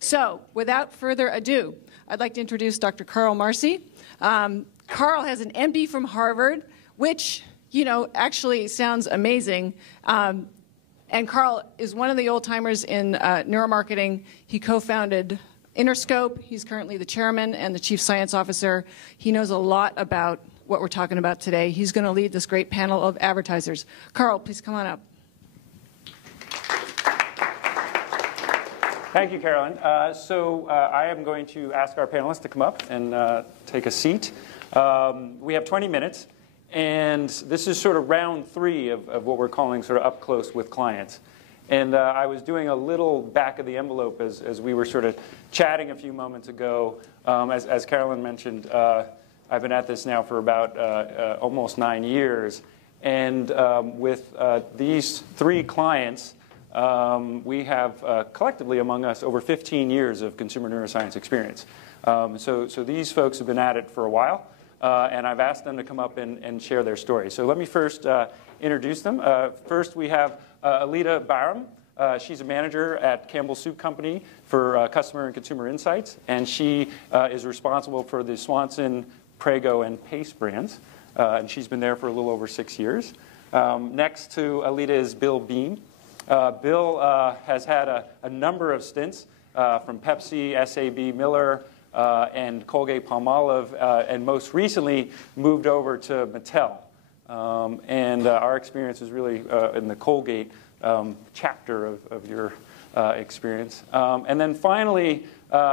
So without further ado, I'd like to introduce Dr. Carl Marcy. Carl has an MD from Harvard, which, you know, actually sounds amazing. And Carl is one of the old-timers in neuromarketing. He co-founded Interscope. He's currently the chairman and the chief science officer. He knows a lot about what we're talking about today. He's going to lead this great panel of advertisers. Carl, please come on up. Thank you, Carolyn. I am going to ask our panelists to come up and take a seat. We have 20 minutes, and this is sort of round 3 of what we're calling sort of up close with clients. And I was doing a little back of the envelope as we were sort of chatting a few moments ago. As Carolyn mentioned, I've been at this now for about almost 9 years. And with these 3 clients, we have collectively among us over 15 years of consumer neuroscience experience. So these folks have been at it for a while, and I've asked them to come up and share their story. So let me first introduce them. First, we have Alida Baram. She's a manager at Campbell Soup Company for customer and consumer insights, and she is responsible for the Swanson, Prego, and Pace brands. And she's been there for a little over 6 years. Next to Alida is Bill Beam. Bill has had a number of stints from Pepsi, SAB Miller, and Colgate-Palmolive, and most recently moved over to Mattel. And our experience is really in the Colgate chapter of your experience. And then finally,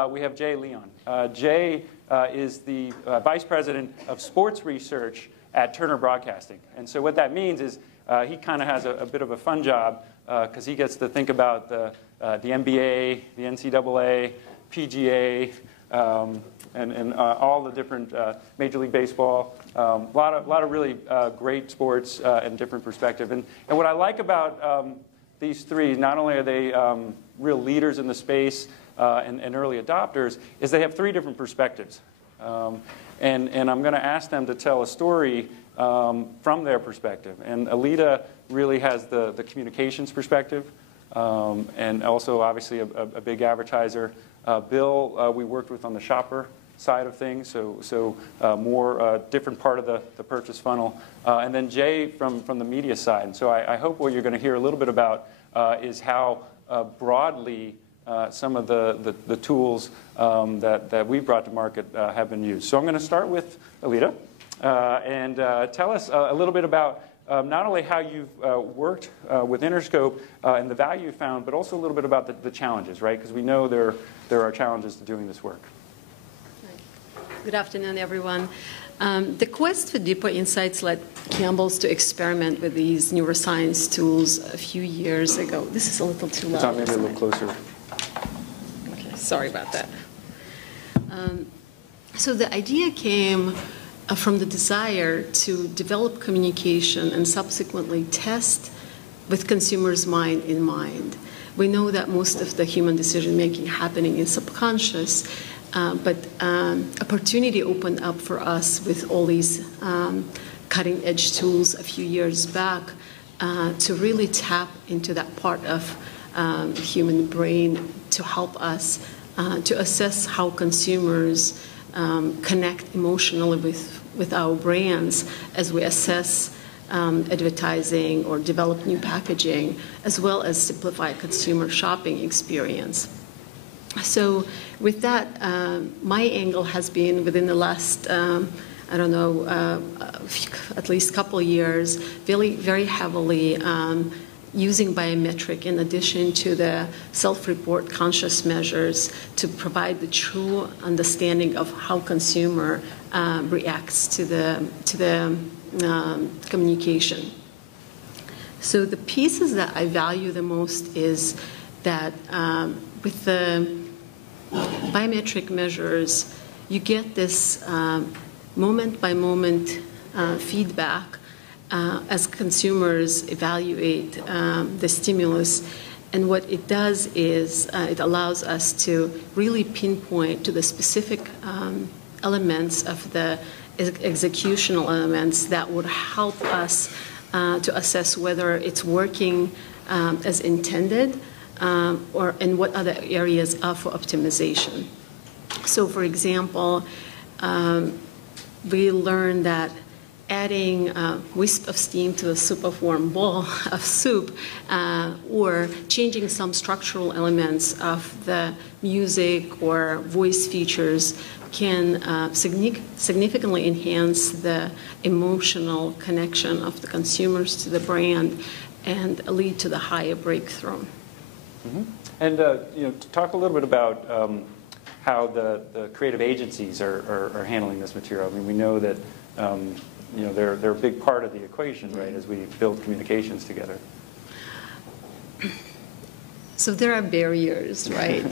we have Jay Leon. Jay is the Vice President of Sports Research at Turner Broadcasting. And so what that means is he kind of has a bit of a fun job because he gets to think about the NBA, the NCAA, PGA, and all the different Major League Baseball. A lot of really great sports and different perspective. And what I like about these 3, not only are they real leaders in the space and early adopters, is they have 3 different perspectives. And I'm going to ask them to tell a story from their perspective. And Alida really has the communications perspective, and also obviously a big advertiser. Bill, we worked with on the shopper side of things, so more different part of the purchase funnel. And then Jay from the media side. And so I hope what you're going to hear a little bit about is how broadly some of the tools that we've brought to market have been used. So I'm going to start with Alida. And tell us a little bit about not only how you've worked with Interscope and the value you found, but also a little bit about the challenges, right? Because we know there are challenges to doing this work. Good afternoon, everyone. The quest for deeper insights led Campbell's to experiment with these neuroscience tools a few years ago. This is a little too loud. It's maybe a little closer. Okay, sorry about that. So the idea came from the desire to develop communication and subsequently test with consumers' mind in mind. We know that most of the human decision-making happening is subconscious, but opportunity opened up for us with all these cutting-edge tools a few years back to really tap into that part of the human brain to help us to assess how consumers connect emotionally with our brands as we assess advertising or develop new packaging, as well as simplify consumer shopping experience. So with that, my angle has been within the last, I don't know, at least a couple of years, very heavily using biometric in addition to the self-report conscious measures to provide the true understanding of how consumer reacts to the communication. So the pieces that I value the most is that with the biometric measures, you get this moment-by-moment feedback as consumers evaluate the stimulus. And what it does is it allows us to really pinpoint to the specific elements of the executional elements that would help us to assess whether it's working as intended and what other areas are for optimization. So, for example, we learned that adding a wisp of steam to a soup of warm bowl of soup, or changing some structural elements of the music or voice features can significantly enhance the emotional connection of the consumers to the brand and lead to the higher breakthrough. Mm-hmm. And to talk a little bit about how the creative agencies are handling this material. I mean, we know that they're a big part of the equation, right, as we build communications together. So there are barriers, right?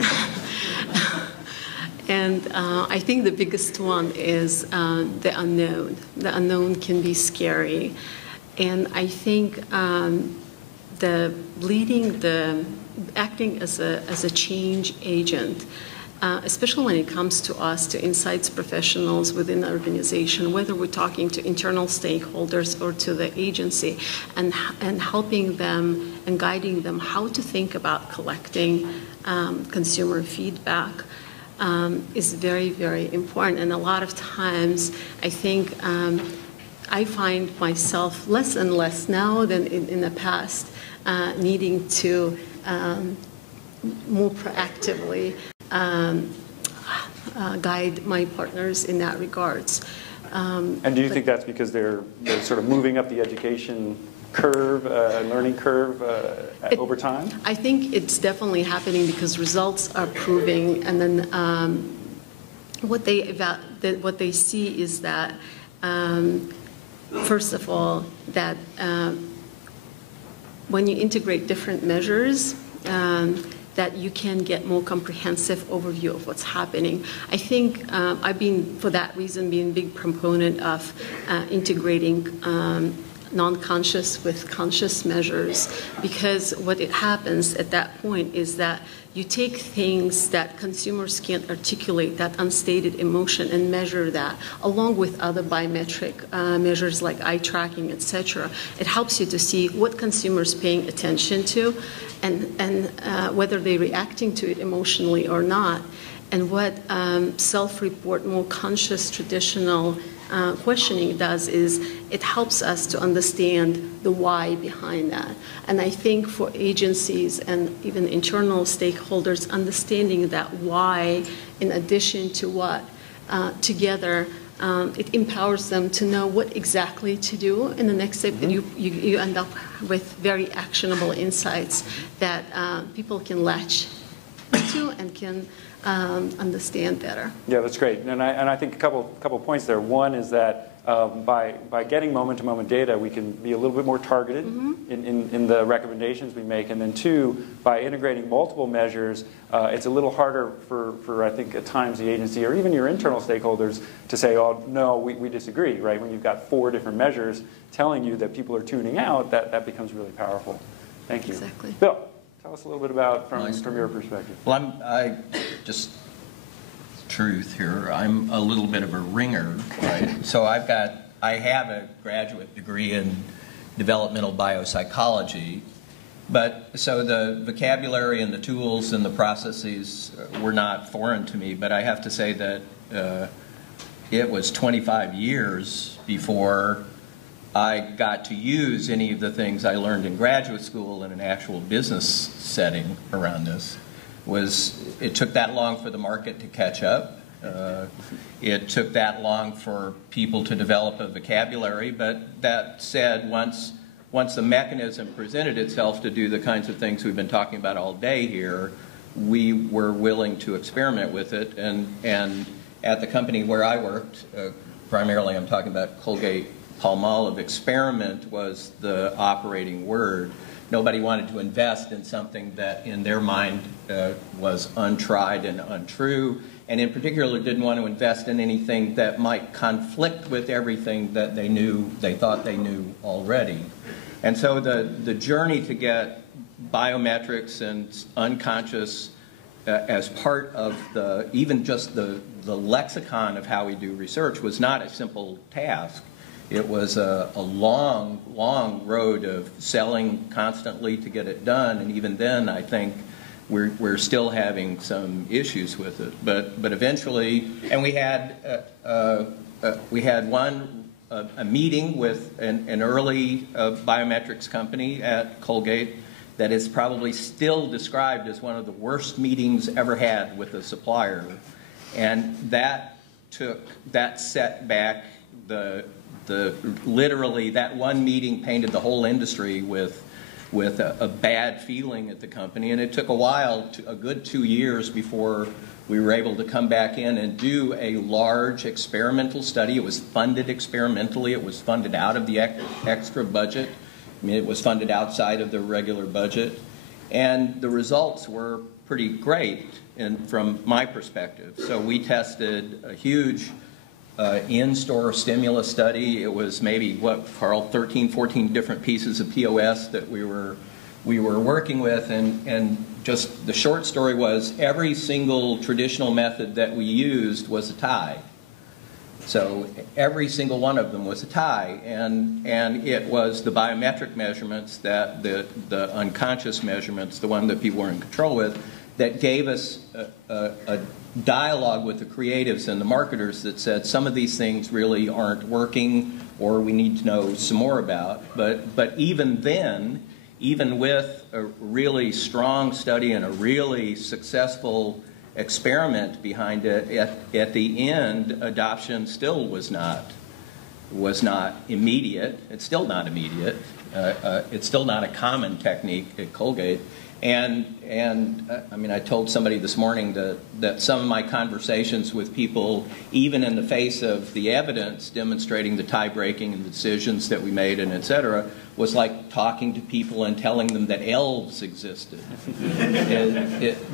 And I think the biggest one is the unknown. The unknown can be scary. And I think acting as a change agent, especially when it comes to us, to insights professionals within the organization, whether we're talking to internal stakeholders or to the agency, and helping them and guiding them how to think about collecting consumer feedback is very, very important. And a lot of times, I think I find myself less and less now than in the past needing to more proactively guide my partners in that regards. And do you think that's because they're sort of moving up the education curve, learning curve over time? I think it's definitely happening because results are proving, and then what they see is that first of all, that when you integrate different measures, that you can get more comprehensive overview of what's happening. I think I've been, for that reason, being a big proponent of integrating non-conscious with conscious measures, because what it happens at that point is that you take things that consumers can't articulate, that unstated emotion, and measure that, along with other biometric measures like eye tracking, et cetera. It helps you to see what consumers paying attention to, and whether they're reacting to it emotionally or not. And what self-report, more conscious, traditional questioning does is it helps us to understand the why behind that. And I think for agencies and even internal stakeholders, understanding that why, in addition to what, together, it empowers them to know what exactly to do in the next step. Mm-hmm. You end up with very actionable insights that people can latch to and can understand better. Yeah, that's great. And I think a couple points there. One is that by getting moment-to-moment data, we can be a little bit more targeted in the recommendations we make. And then two, by integrating multiple measures, it's a little harder for I think at times the agency or even your internal stakeholders to say, oh, no, we disagree, right? When you've got 4 different measures telling you that people are tuning out, that becomes really powerful. Thank you. Exactly. Bill, tell us a little bit about from your perspective. Well, I just truth here. I'm a little bit of a ringer, right? So I have a graduate degree in developmental biopsychology, but so the vocabulary and the tools and the processes were not foreign to me. But I have to say that it was 25 years before I got to use any of the things I learned in graduate school in an actual business setting around this. It took that long for the market to catch up. It took that long for people to develop a vocabulary, but that said, once the mechanism presented itself to do the kinds of things we've been talking about all day here, we were willing to experiment with it. And at the company where I worked, primarily I'm talking about Colgate-Palmolive, experiment was the operating word. Nobody wanted to invest in something that in their mind was untried and untrue, and in particular didn't want to invest in anything that might conflict with everything that they thought they knew already. And so the journey to get biometrics and unconscious as part of even just the lexicon of how we do research was not a simple task. It was a long, long road of selling constantly to get it done, and even then I think we're still having some issues with it. But eventually, and we had a meeting with an early biometrics company at Colgate that is probably still described as one of the worst meetings ever had with a supplier, and that set back literally that one meeting painted the whole industry with a bad feeling at the company, and it took a while, a good 2 years, before we were able to come back in and do a large experimental study. It was funded experimentally. It was funded out of the extra budget. I mean, it was funded outside of the regular budget. And the results were pretty great from my perspective. So we tested a huge in-store stimulus study. It was maybe, what, Carl, 13, 14 different pieces of POS that we were working with, and just the short story was every single traditional method that we used was a tie. So every single one of them was a tie, and it was the biometric measurements, that the unconscious measurements, the one that people were in control with, that gave us a dialogue with the creatives and the marketers that said some of these things really aren't working, or we need to know some more about. But even then, even with a really strong study and a really successful experiment behind it, at the end, adoption still was not immediate. It's still not immediate. It's still not a common technique at Colgate. And I mean, I told somebody this morning that some of my conversations with people, even in the face of the evidence demonstrating the tie breaking and the decisions that we made and et cetera, was like talking to people and telling them that elves existed.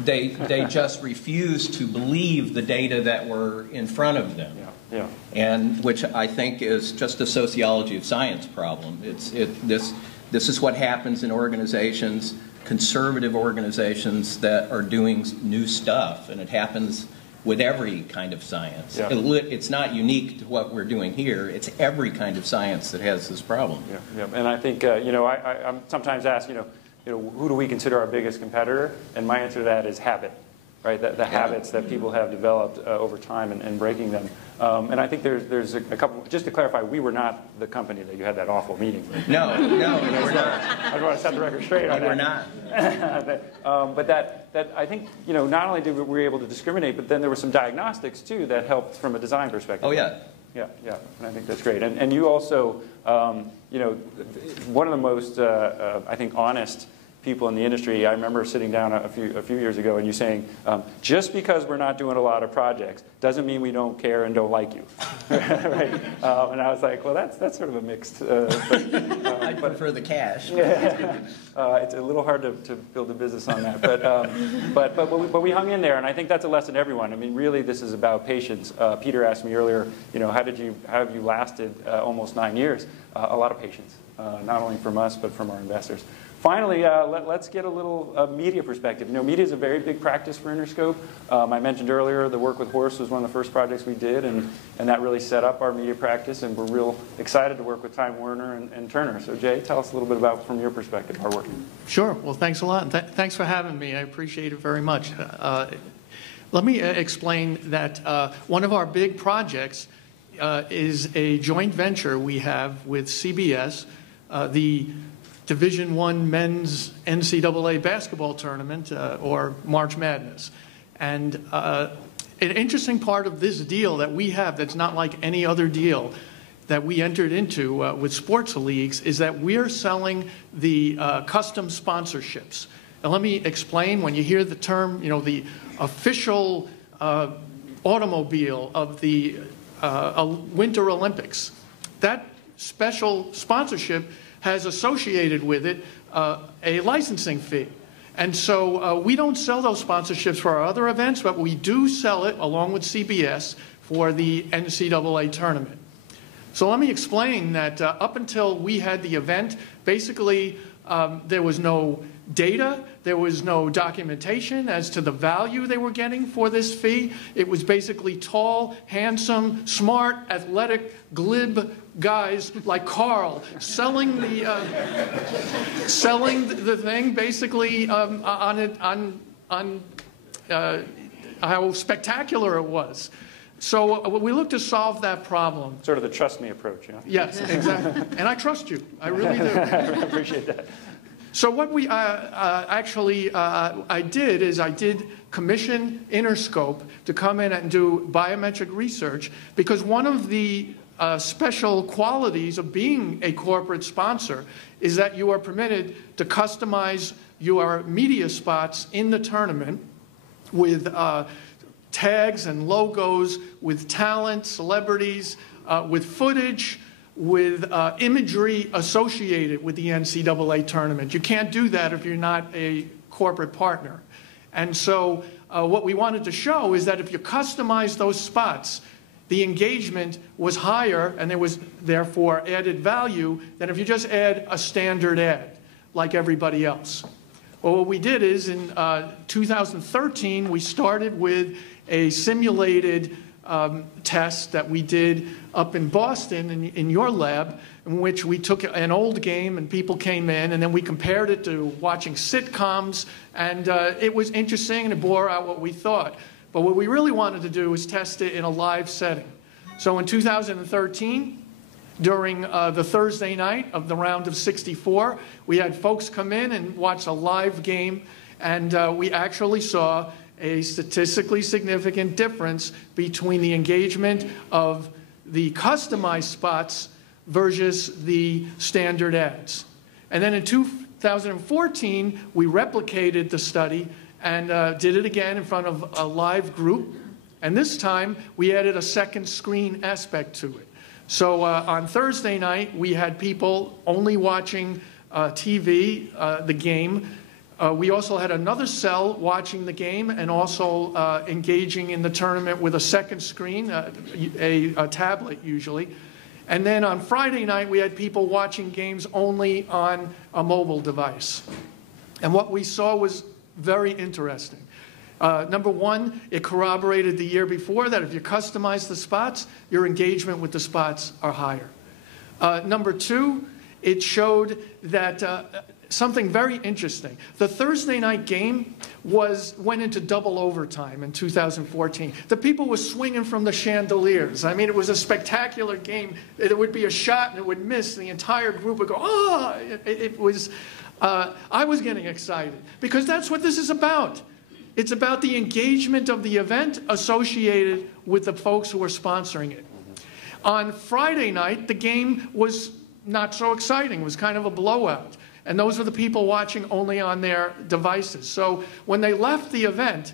They just refused to believe the data that were in front of them. Yeah. And which I think is just a sociology of science problem. This is what happens in organizations, conservative organizations that are doing new stuff, and it happens with every kind of science. Yeah. It's not unique to what we're doing here. It's every kind of science that has this problem. Yeah. And I think I'm sometimes asked, who do we consider our biggest competitor? And my answer to that is habit, right? The habits that people have developed over time and breaking them. And I think there's a couple. Just to clarify, we were not the company that you had that awful meeting with. No, we're not. I just want to set the record straight on that. We're not. But that I think not only did we were able to discriminate, but then there were some diagnostics too that helped from a design perspective. Oh yeah. Yeah, and I think that's great. And you also, one of the most I think honest people in the industry. I remember sitting down a few years ago and you saying, just because we're not doing a lot of projects doesn't mean we don't care and don't like you, right? And I was like, well, that's sort of a mixed. I prefer the cash. It's a little hard to build a business on that, but we hung in there, and I think that's a lesson to everyone. I mean, really, this is about patience. Peter asked me earlier, how have you lasted almost 9 years? A lot of patience, not only from us but from our investors. Finally, let's get a little media perspective. Media is a very big practice for Interscope. I mentioned earlier the work with Horse was one of the first projects we did, and that really set up our media practice, and we're real excited to work with Time Warner and Turner. So Jay, tell us a little bit about, from your perspective, our work. Sure. Well, thanks a lot. And thanks for having me. I appreciate it very much. Let me explain that one of our big projects is a joint venture we have with CBS, the Division I men's NCAA basketball tournament, or March Madness. And an interesting part of this deal that we have that's not like any other deal that we entered into with sports leagues is that we're selling the custom sponsorships. Now let me explain. When you hear the term, the official automobile of the Winter Olympics, that special sponsorship has associated with it a licensing fee. And so we don't sell those sponsorships for our other events, but we do sell it along with CBS for the NCAA tournament. So let me explain that up until we had the event, basically there was no data, there was no documentation as to the value they were getting for this fee. It was basically tall, handsome, smart, athletic, glib guys like Carl selling the thing basically on how spectacular it was. So we looked to solve that problem. Sort of the trust me approach, yeah? Yes, exactly. And I trust you. I really do. I appreciate that. So what we I did is I did commission Interscope to come in and do biometric research, because one of the special qualities of being a corporate sponsor is that you are permitted to customize your media spots in the tournament with tags and logos, with talent, celebrities, with footage, with imagery associated with the NCAA tournament. You can't do that if you're not a corporate partner. And so what we wanted to show is that if you customize those spots, the engagement was higher, and there was therefore added value than if you just add a standard ad like everybody else. Well, what we did is in 2013, we started with a simulated test that we did up in Boston in your lab, in which we took an old game and people came in, and then we compared it to watching sitcoms, and it was interesting and it bore out what we thought. But what we really wanted to do was test it in a live setting. So in 2013, during the Thursday night of the round of 64, we had folks come in and watch a live game, and we actually saw a statistically significant difference between the engagement of the customized spots versus the standard ads. And then in 2014, we replicated the study and did it again in front of a live group. And this time, we added a second screen aspect to it. So on Thursday night, we had people only watching TV, the game. We also had another cell watching the game and also engaging in the tournament with a second screen, a tablet usually. And then on Friday night, we had people watching games only on a mobile device. And what we saw was very interesting. Number one, it corroborated the year before that if you customize the spots, your engagement with the spots are higher. Number two, it showed that something very interesting. The Thursday night game went into double overtime in 2014. The people were swinging from the chandeliers. I mean, it was a spectacular game. There would be a shot and it would miss. The entire group would go, oh! I was getting excited because that's what this is about. It's about the engagement of the event associated with the folks who are sponsoring it. On Friday night, the game was not so exciting. It was kind of a blowout. And those were the people watching only on their devices. So when they left the event,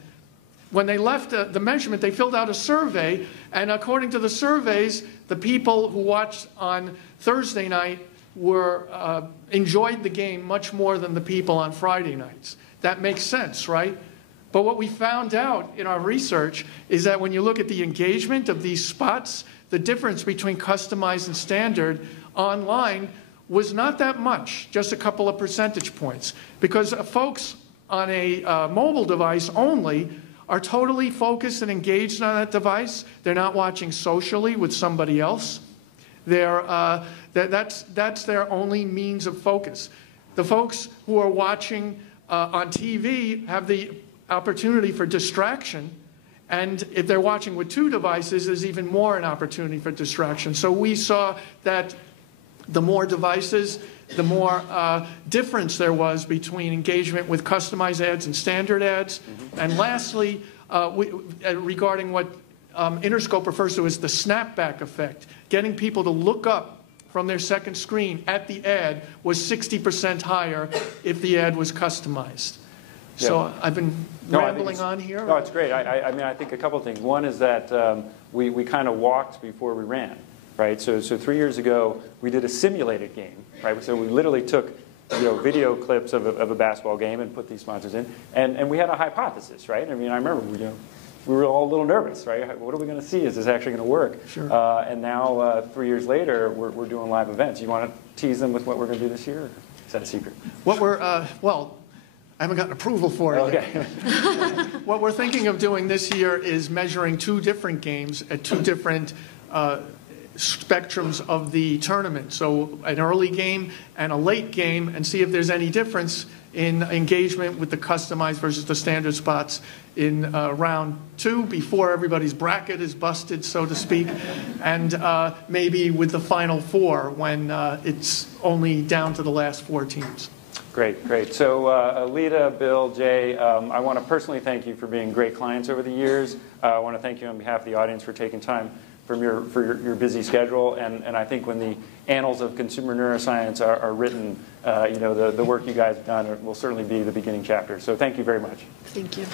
when they left the measurement, they filled out a survey. And according to the surveys, the people who watched on Thursday night enjoyed the game much more than the people on Friday nights. That makes sense, right? But what we found out in our research is that when you look at the engagement of these spots, the difference between customized and standard online was not that much, just a couple of percentage points. Because folks on a mobile device only are totally focused and engaged on that device. They're not watching socially with somebody else. That's their only means of focus. The folks who are watching on TV have the opportunity for distraction, and if they're watching with two devices, there's even more an opportunity for distraction. So we saw that the more devices, the more difference there was between engagement with customized ads and standard ads. Mm-hmm. And lastly, regarding what Interscope refers to as the snapback effect, getting people to look up from their second screen at the ad was 60% higher if the ad was customized. Yeah. So I've been rambling on here. No, it's great. I mean, I think a couple of things. One is that we kind of walked before we ran, right? So 3 years ago, we did a simulated game, right? So we literally took video clips of a basketball game and put these sponsors in, and we had a hypothesis, right? I mean, I remember we were all a little nervous, right? What are we going to see? Is this actually going to work? Sure. And now 3 years later, we're doing live events. You want to tease them with what we're going to do this year? Or is that a secret? What we're I haven't gotten approval for it yet. What we're thinking of doing this year is measuring two different games at two different spectrums of the tournament. So an early game and a late game, and see if there's any difference in engagement with the customized versus the standard spots in round 2 before everybody's bracket is busted, so to speak, and maybe with the final 4 when it's only down to the last 4 teams. Great, great. So Lita, Bill, Jay, I want to personally thank you for being great clients over the years. I want to thank you on behalf of the audience for taking time from your busy schedule. And I think when the annals of consumer neuroscience are written, the work you guys have done will certainly be the beginning chapter. So thank you very much. Thank you.